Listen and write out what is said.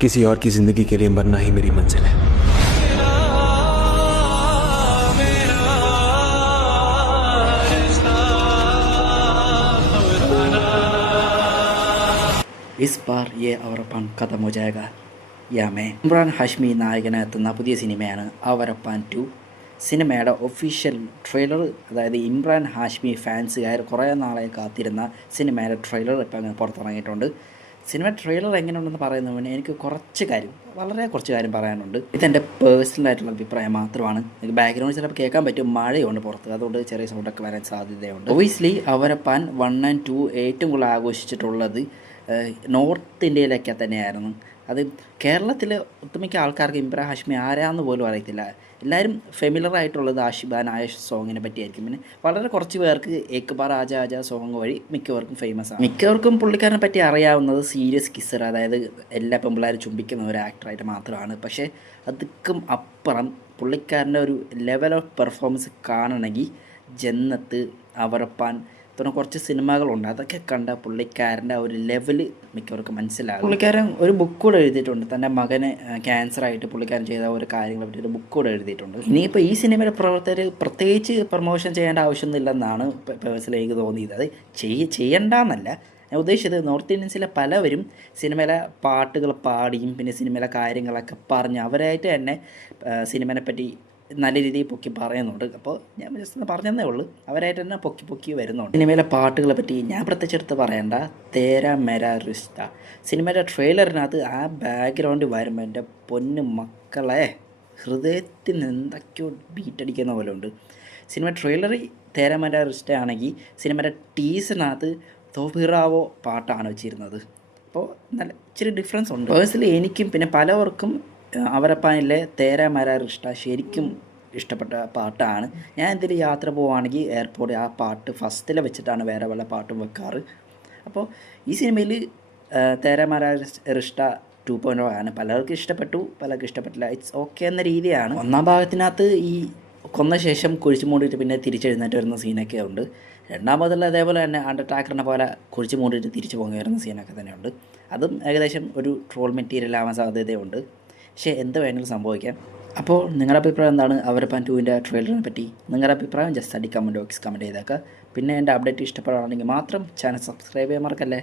किसी और की ज़िंदगी के लिए मरना ही मेरी मंजिल है। इस बार ये അവരപ്പാൻ ഖത്തം ഹോ ജായേഗാ യാ മേ ഇമ്രാൻ ഹാഷ്മി നായകനെത്തുന്ന പുതിയ സിനിമയാണ് അവരപ്പാൻ 2. സിനിമയുടെ ഒഫീഷ്യൽ ട്രെയിലർ, അതായത് ഇമ്രാൻ ഹാഷ്മി ഫാൻസുകാർ കുറേ നാളെ കാത്തിരുന്ന സിനിമയുടെ ട്രെയിലർ ഇപ്പോൾ അങ്ങനെ പുറത്തിറങ്ങിയിട്ടുണ്ട്. സിനിമ ട്രെയിലർ എങ്ങനെയുണ്ടെന്ന് പറയുന്നതിന് എനിക്ക് വളരെ കുറച്ച് കാര്യം പറയാനുണ്ട്. ഇതെൻ്റെ പേഴ്സണലായിട്ടുള്ള അഭിപ്രായം മാത്രമാണ്. എനിക്ക് ബാക്ക്ഗ്രൗണ്ട് ചിലപ്പോൾ കേൾക്കാൻ പറ്റും, മഴയുണ്ട് പുറത്ത്, അതുകൊണ്ട് ചെറിയ സൗണ്ടൊക്കെ വരാൻ സാധ്യതയുണ്ട്. ഒബിയസ്ലി അവരപ്പാൻ 1 and 2 ഏറ്റവും കൂടുതൽ ആഘോഷിച്ചിട്ടുള്ളത് നോർത്ത് ഇന്ത്യയിലൊക്കെ തന്നെയായിരുന്നു. അത് കേരളത്തിൽ ഒട്ടുമിക്ക ആൾക്കാർക്ക് ഇമ്രാൻ ഹാഷ്മി ആരാന്ന് പോലും അറിയത്തില്ല. എല്ലാവരും ഫെമിലർ ആയിട്ടുള്ളത് ആഷിബാൻ ആയഷ് സോങ്ങിനെ പറ്റിയായിരിക്കും. പിന്നെ വളരെ കുറച്ച് പേർക്ക് ഏക് ബാർ ആജാ ആജാ സോങ് വഴി മിക്കവർക്കും ഫേമസ് ആണ്. മിക്കവർക്കും പുള്ളിക്കാരനെ പറ്റി അറിയാവുന്നത് സീരിയസ് കിസ്സർ, അതായത് എല്ലാ പെമ്പിള്ളേരും ചുംബിക്കുന്ന ഒരു ആക്ടറായിട്ട് മാത്രമാണ്. പക്ഷേ അതുക്കും അപ്പുറം പുള്ളിക്കാരൻ്റെ ഒരു ലെവൽ ഓഫ് പെർഫോമൻസ് കാണണമെങ്കിൽ ജന്നത്ത്, അവരപ്പാൻ തുടങ്ങിയ കുറച്ച് സിനിമകളുണ്ട്. അതൊക്കെ കണ്ട പുള്ളിക്കാരൻ്റെ ആ ഒരു ലെവൽ മിക്കവർക്കും മനസ്സിലാകും. പുള്ളിക്കാരൻ ഒരു ബുക്ക് കൂടെ എഴുതിയിട്ടുണ്ട്. തൻ്റെ മകന് ക്യാൻസറായിട്ട് പുള്ളിക്കാരൻ ചെയ്ത ഓരോ കാര്യങ്ങളെ പറ്റി ഒരു ബുക്ക് കൂടെ എഴുതിയിട്ടുണ്ട്. ഇനിയിപ്പോൾ ഈ സിനിമയുടെ പ്രവർത്തകർ പ്രത്യേകിച്ച് പ്രൊമോഷൻ ചെയ്യേണ്ട ആവശ്യമൊന്നുമില്ലെന്നാണ് പേഴ്സണലി എനിക്ക് തോന്നിയത്. അത് ചെയ്യണ്ടെന്നല്ല ഞാൻ ഉദ്ദേശിച്ചത്. നോർത്ത് ഇന്ത്യൻസിലെ പലവരും സിനിമയിലെ പാട്ടുകൾ പാടിയും പിന്നെ സിനിമയിലെ കാര്യങ്ങളൊക്കെ പറഞ്ഞ് അവരായിട്ട് തന്നെ സിനിമയെ പറ്റി നല്ല രീതിയിൽ പൊക്കി പറയുന്നുണ്ട്. അപ്പോൾ ഞാൻ ജസ്റ്റ് പറഞ്ഞതേ ഉള്ളൂ, അവരായിട്ട് തന്നെ പൊക്കി വരുന്നുണ്ട്. സിനിമയിലെ പാട്ടുകളെ പറ്റി ഞാൻ പ്രത്യേകിച്ചെടുത്ത് പറയേണ്ട തേരാ മെരാ റിഷ്ത സിനിമയുടെ ട്രെയിലറിനകത്ത് ആ ബാക്ക്ഗ്രൗണ്ട് വരുമ്പോൾ എൻ്റെ പൊന്നു മക്കളെ ഹൃദയത്തിൽ നിന്ന് എന്തൊക്കെയോ ബീറ്റടിക്കുന്ന പോലെ ഉണ്ട്. സിനിമ ട്രെയിലറിൽ തേരാ മെരാ റിഷ്ത ആണെങ്കിൽ സിനിമയുടെ ടീസറിനകത്ത് തോഫിറാവോ പാട്ടാണ് വെച്ചിരുന്നത്. അപ്പോൾ നല്ല ഇച്ചിരി ഡിഫറൻസ് ഉണ്ട്. പേഴ്സണലി എനിക്കും പിന്നെ പലവർക്കും അവരപ്പാനിലെ തേരാ മെരാ റിഷ്ത ശരിക്കും ഇഷ്ടപ്പെട്ട പാട്ടാണ്. ഞാൻ എന്തെങ്കിലും യാത്ര പോവുകയാണെങ്കിൽ എയർപോർട്ടിൽ ആ പാട്ട് ഫസ്റ്റിൽ വെച്ചിട്ടാണ് വേറെ വല്ല പാട്ടും വെക്കാറ്. അപ്പോൾ ഈ സിനിമയിൽ തേരാ മെരാ റിഷ്ത 2.0 ആണ്. പലർക്കും ഇഷ്ടപ്പെട്ടു, പലർക്കും ഇഷ്ടപ്പെട്ടില്ല. ഇറ്റ്സ് ഓക്കെ എന്ന രീതിയാണ്. ഒന്നാം ഭാഗത്തിനകത്ത് ഈ കൊന്ന ശേഷം കുഴിച്ചു മൂടിയിട്ട് പിന്നെ തിരിച്ചെഴുന്നേറ്റ് വരുന്ന സീനൊക്കെ ഉണ്ട്. രണ്ടാം ഭാഗത്തുള്ള അതേപോലെ തന്നെ അണ്ടർടാക്കറിനെ പോലെ കുഴിച്ചു മൂടിയിട്ട് തിരിച്ചു പോകി വരുന്ന സീനൊക്കെ തന്നെയുണ്ട്. അതും ഏകദേശം ഒരു ട്രോൾ മെറ്റീരിയൽ ആവാൻ സാധ്യതയുണ്ട്. പക്ഷേ എന്ത് വേണമെങ്കിലും സംഭവിക്കാം. അപ്പോൾ നിങ്ങളുടെ അഭിപ്രായം എന്താണ് അവരപ്പാൻ 2ൻ്റെ ട്രെയിലറിനെ പറ്റി? നിങ്ങളുടെ അഭിപ്രായം ജസ്റ്റ് കമൻറ്റ് ബോക്സ് കമൻറ്റ് ചെയ്തേക്കുക. പിന്നെ എൻ്റെ അപ്ഡേറ്റ് ഇഷ്ടപ്പെടുകയാണെങ്കിൽ മാത്രം ചാനൽ സബ്സ്ക്രൈബ് ചെയ്യാൻ മറക്കല്ലേ.